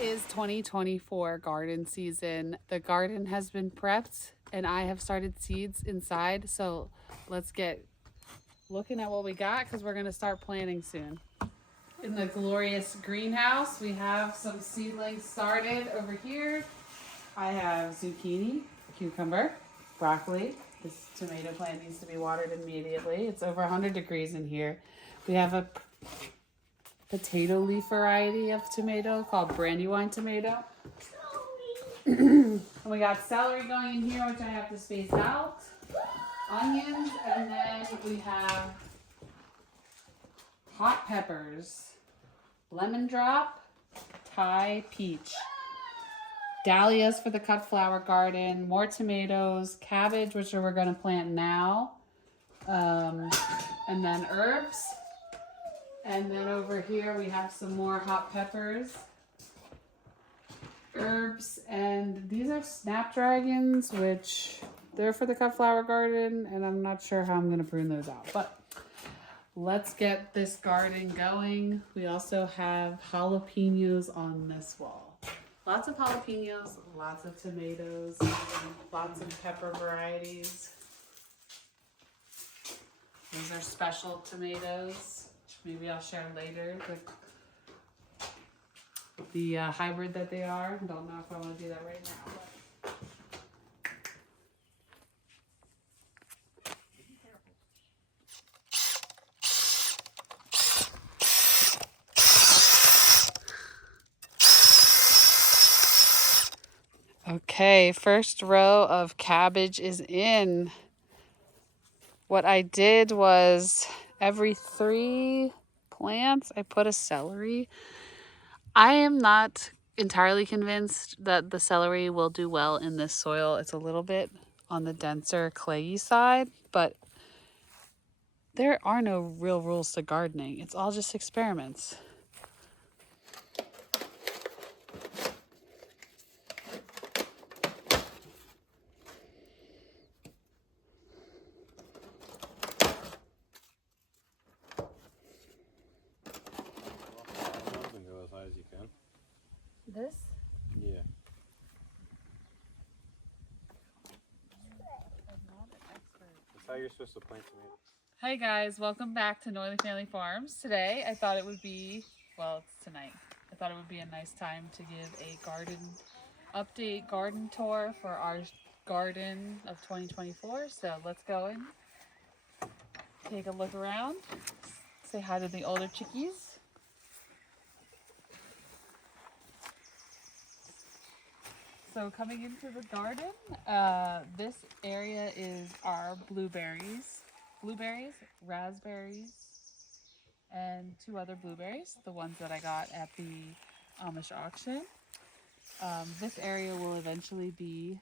is 2024 garden season. The garden has been prepped and I have started seeds inside. So let's get looking at what we got because we're going to start planting soon. In the glorious greenhouse, we have some seedlings started over here. I have zucchini, cucumber, broccoli. This tomato plant needs to be watered immediately. It's over 100 degrees in here. We have a potato leaf variety of tomato called brandywine tomato. And we got celery going in here, which I have to space out. Onions, and then we have hot peppers, lemon drop, Thai peach, dahlias for the cut flower garden, more tomatoes, cabbage, which we're going to plant now, and then herbs. And then over here we have some more hot peppers, herbs, and these are snapdragons, which they're for the cut flower garden, and I'm not sure how I'm going to prune those out. But let's get this garden going. We also have jalapenos on this wall. Lots of jalapenos, lots of tomatoes, lots of pepper varieties. These are special tomatoes. Maybe I'll share later the hybrid that they are. Don't know if I want to do that right now. Okay, first row of cabbage is in. What I did was every 3 plants, I put a celery. I am not entirely convinced that the celery will do well in this soil. It's a little bit on the denser clayey side, but there are no real rules to gardening. It's all just experiments. Go as high as you can. This? Yeah. That's how you're supposed to plant tomatoes. Hi guys, welcome back to Northern Family Farms. Today I thought it would be, well, it's tonight. I thought it would be a nice time to give a garden tour for our garden of 2024. So let's go and take a look around. Say hi to the older chickies. So coming into the garden, this area is our blueberries, raspberries, and 2 other blueberries, the ones that I got at the Amish auction. This area will eventually be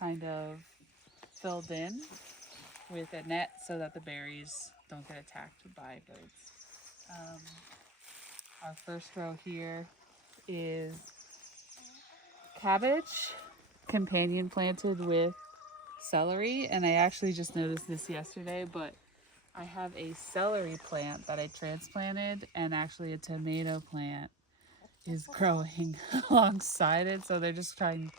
kind of filled in with a net so that the berries don't get attacked by birds. Our first row here is cabbage, companion planted with celery, and I actually just noticed this yesterday, but I have a celery plant that I transplanted, and actually a tomato plant is growing alongside it, so they're just kind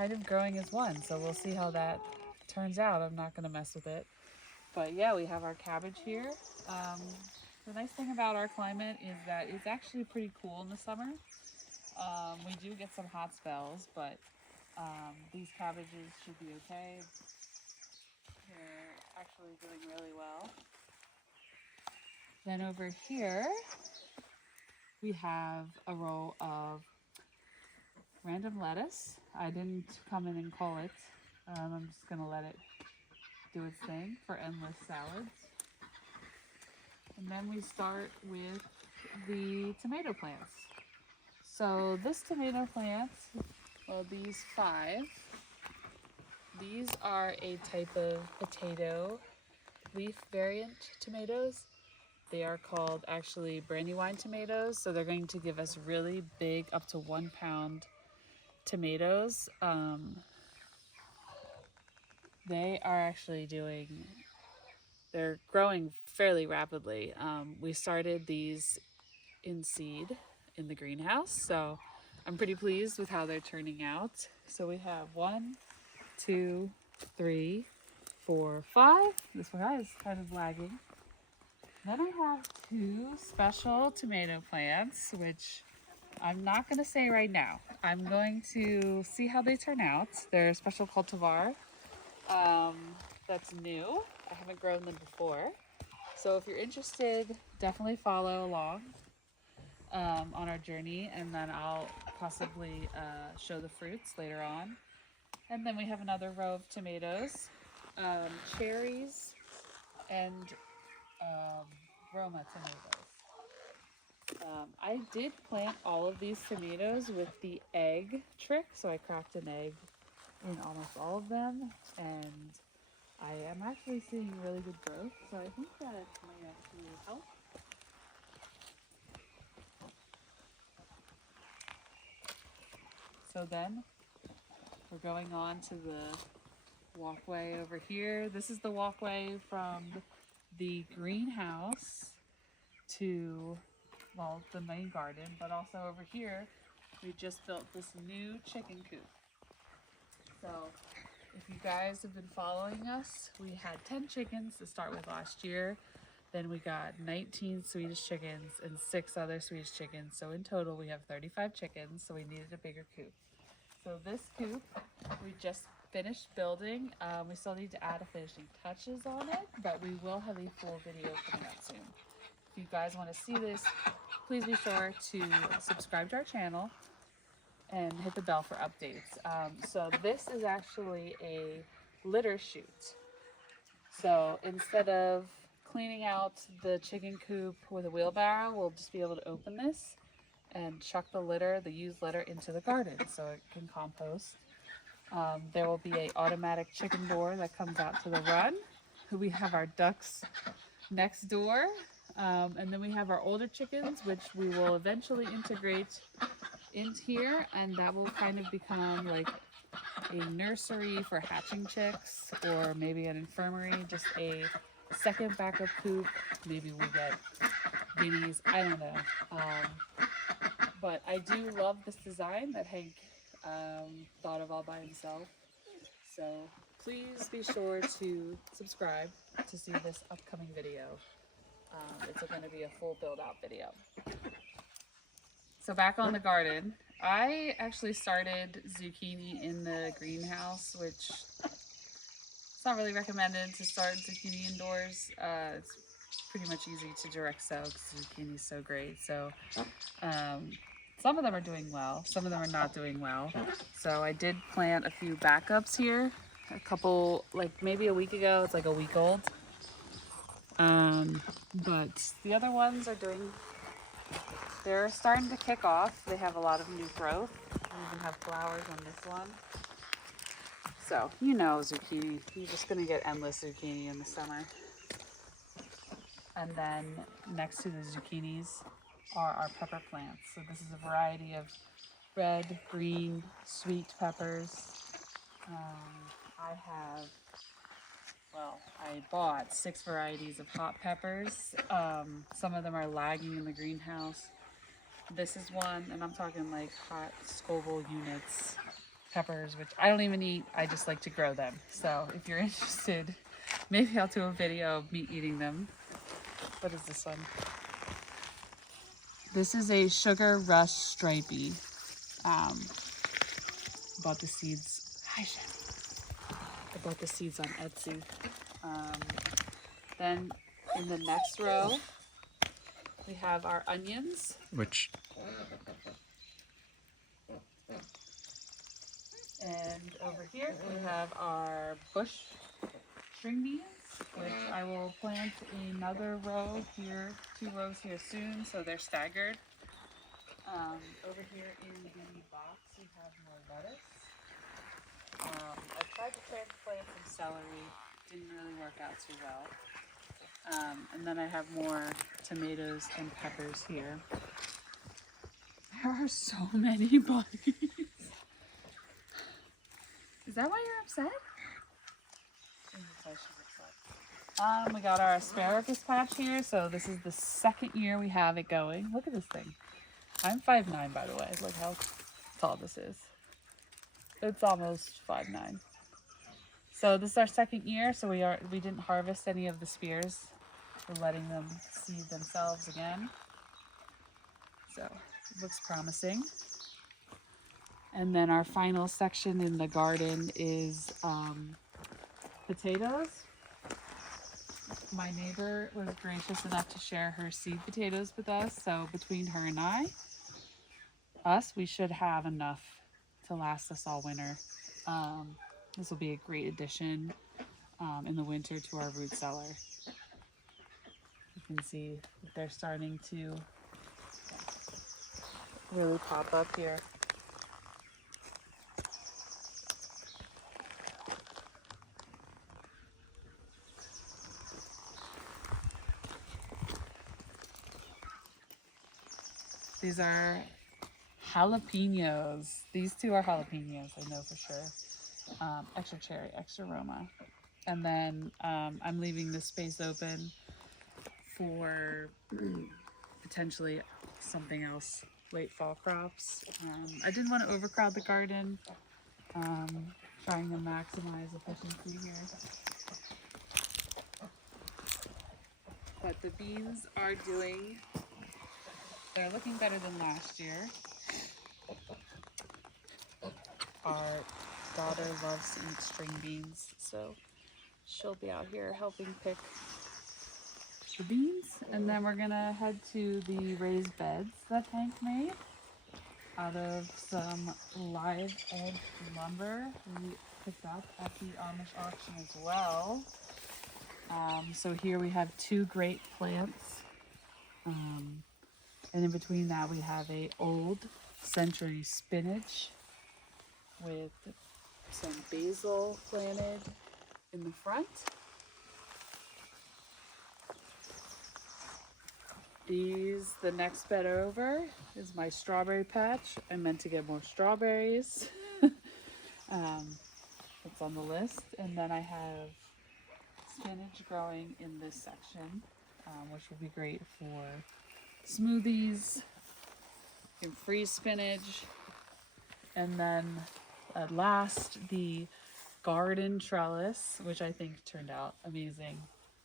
of growing as one. So we'll see how that turns out. I'm not going to mess with it, but yeah, we have our cabbage here. The nice thing about our climate is that it's actually pretty cool in the summer. We do get some hot spells, but these cabbages should be okay. They're actually doing really well. Then over here, we have a row of random lettuce. I didn't come in and cull it. I'm just going to let it do its thing for endless salads. And then we start with the tomato plants. So this tomato plant, well, these 5, these are a type of potato leaf variant tomatoes. They are called actually brandywine tomatoes. So they're going to give us really big, up to 1 pound tomatoes. They are actually they're growing fairly rapidly. We started these in seed, in the greenhouse. So I'm pretty pleased with how they're turning out. So we have 1, 2, 3, 4, 5. This one is kind of lagging. Then I have 2 special tomato plants, which I'm not going to say right now. I'm going to see how they turn out. They're a special cultivar that's new. I haven't grown them before. So if you're interested, definitely follow along on our journey, and then I'll possibly show the fruits later on. And then we have another row of tomatoes, cherries, and Roma tomatoes. I did plant all of these tomatoes with the egg trick, so I cracked an egg in almost all of them, and I am actually seeing really good growth, so I think that may actually help. So then we're going on to the walkway over here. This is the walkway from the greenhouse to, well, the main garden, but also over here we just built this new chicken coop. So if you guys have been following us, we had 10 chickens to start with last year. Then we got 19 Swedish chickens and 6 other Swedish chickens. So in total we have 35 chickens, so we needed a bigger coop. So this coop we just finished building. We still need to add finishing touches on it, but we will have a full video coming out soon. If you guys want to see this, please be sure to subscribe to our channel and hit the bell for updates. So this is actually a litter chute. So instead of cleaning out the chicken coop with a wheelbarrow, we'll just be able to open this and chuck the litter, the used litter, into the garden so it can compost. There will be an automatic chicken door that comes out to the run. We have our ducks next door. And then we have our older chickens, which we will eventually integrate into here, and that will kind of become like a nursery for hatching chicks, or maybe an infirmary, just a second backup coop. Maybe we get guineas, I don't know. But I do love this design that Hank thought of all by himself. So please be sure to subscribe to see this upcoming video. It's going to be a full build out video. So back on the garden, I actually started zucchini in the greenhouse, which it's not really recommended to start zucchini indoors. It's pretty much easy to direct sow because zucchini is so great. So some of them are doing well, some of them are not doing well. So I did plant a few backups here. A couple, like maybe a week ago. It's like a week old. But the other ones are they're starting to kick off. They have a lot of new growth. We even have flowers on this one. So, you know, zucchini, you're just gonna get endless zucchini in the summer. And then next to the zucchinis are our pepper plants. So this is a variety of red, green, sweet peppers. I bought 6 varieties of hot peppers. Some of them are lagging in the greenhouse. This is one, and I'm talking like hot Scoville units peppers, which I don't even eat. I just like to grow them. So if you're interested, maybe I'll do a video of me eating them. What is this one? This is a Sugar Rush Stripey. Bought the seeds. Hi, Shannon. I bought the seeds on Etsy. Then in the next row, we have our onions. Which? And over here, we have our bush string beans, which I will plant another row here, 2 rows here soon, so they're staggered. Over here in the box, we have more lettuce. I tried to transplant some celery, didn't really work out too well. And then I have more tomatoes and peppers here. There are so many bunnies. Is that why you're upset? We got our asparagus patch here. So this is the 2nd year we have it going. Look at this thing. I'm 5'9", by the way. Look how tall this is. It's almost 5'9". So this is our second year, so we didn't harvest any of the spears. We're letting them seed themselves again. So it looks promising. And then our final section in the garden is potatoes. My neighbor was gracious enough to share her seed potatoes with us. So between her and we should have enough to last us all winter. This will be a great addition in the winter to our root cellar. You can see that they're starting to really pop up here. These are jalapenos. These two are jalapenos, I know for sure. Extra cherry, extra aroma. And then I'm leaving this space open for potentially something else, late fall crops. I didn't want to overcrowd the garden, trying to maximize efficiency here. But the beans are they're looking better than last year. Our daughter loves to eat string beans, so she'll be out here helping pick the beans. And then we're gonna head to the raised beds that Hank made out of some live edge lumber we picked up at the Amish auction as well. So here we have two great plants. And in between that we have a old century spinach with some basil planted in the front. The next bed over is my strawberry patch. I meant to get more strawberries. It's on the list. And then I have spinach growing in this section, which will be great for smoothies. You can freeze spinach. And then at last, the garden trellis, which I think turned out amazing.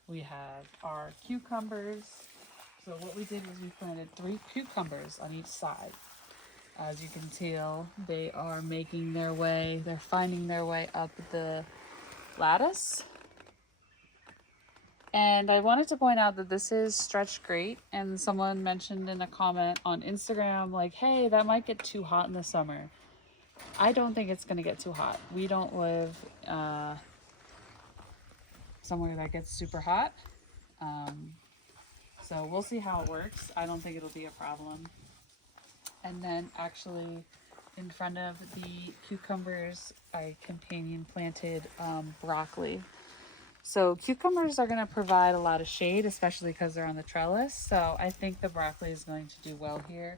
We have our cucumbers. So what we did was we planted 3 cucumbers on each side. As you can tell, they are making their way, they're finding their way up the lattice. And I wanted to point out that this is stretched grate, and someone mentioned in a comment on Instagram, like, hey, that might get too hot in the summer. I don't think it's gonna get too hot. We don't live somewhere that gets super hot. So we'll see how it works. I don't think it'll be a problem. And then actually in front of the cucumbers, I companion planted broccoli. So cucumbers are gonna provide a lot of shade, especially because they're on the trellis. So I think the broccoli is going to do well here.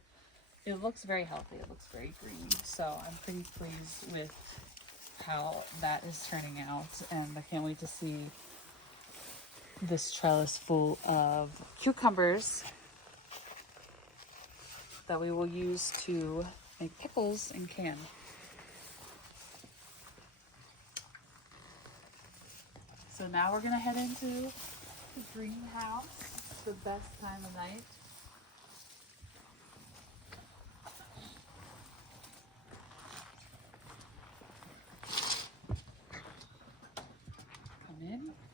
It looks very healthy. It looks very green. So I'm pretty pleased with how that is turning out. And I can't wait to see this trellis full of cucumbers that we will use to make pickles and can. So now we're gonna head into the greenhouse. It's the best time of night.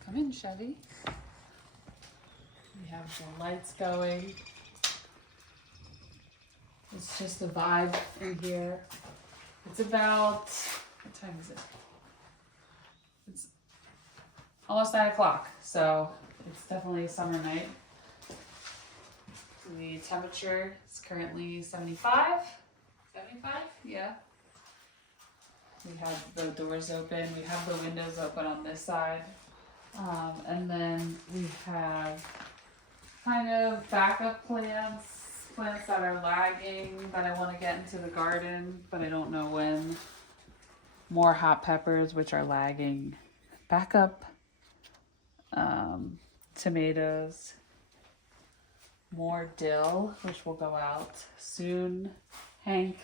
Come in, Chevy. We have the lights going. It's just a vibe in here. It's about, what time is it? It's almost 9 o'clock, so it's definitely a summer night. The temperature is currently 75. 75? Yeah. We have the doors open. We have the windows open on this side. And then we have kind of backup plants that are lagging that I want to get into the garden, but I don't know when. More hot peppers, which are lagging. Backup tomatoes. more dill, which will go out soon. Hank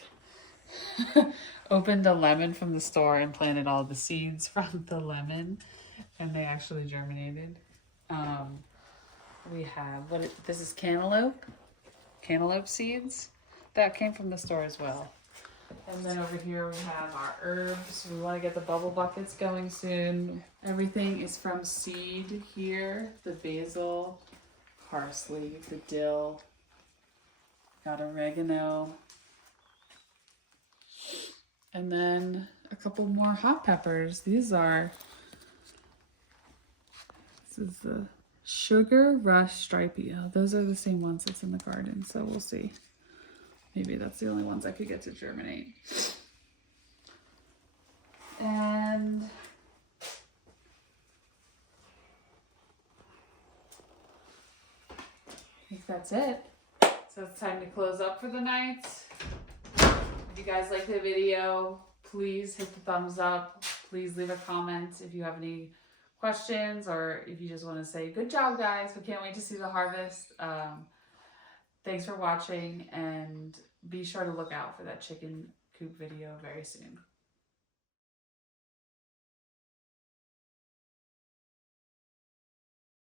opened a lemon from the store and planted all the seeds from the lemon, and they actually germinated. We have this is cantaloupe seeds that came from the store as well. And then over here we have our herbs. We want to get the bubble buckets going soon. Everything is from seed here. The basil, parsley, the dill, got oregano, and then a couple more hot peppers. This is the Sugar Rush Stripey. Oh, those are the same ones that's in the garden, so we'll see. Maybe that's the only ones I could get to germinate. And I think that's it. So it's time to close up for the night. If you guys like the video, please hit the thumbs up. Please leave a comment if you have any questions, or if you just want to say, good job guys, we can't wait to see the harvest. Thanks for watching, and be sure to look out for that chicken coop video very soon.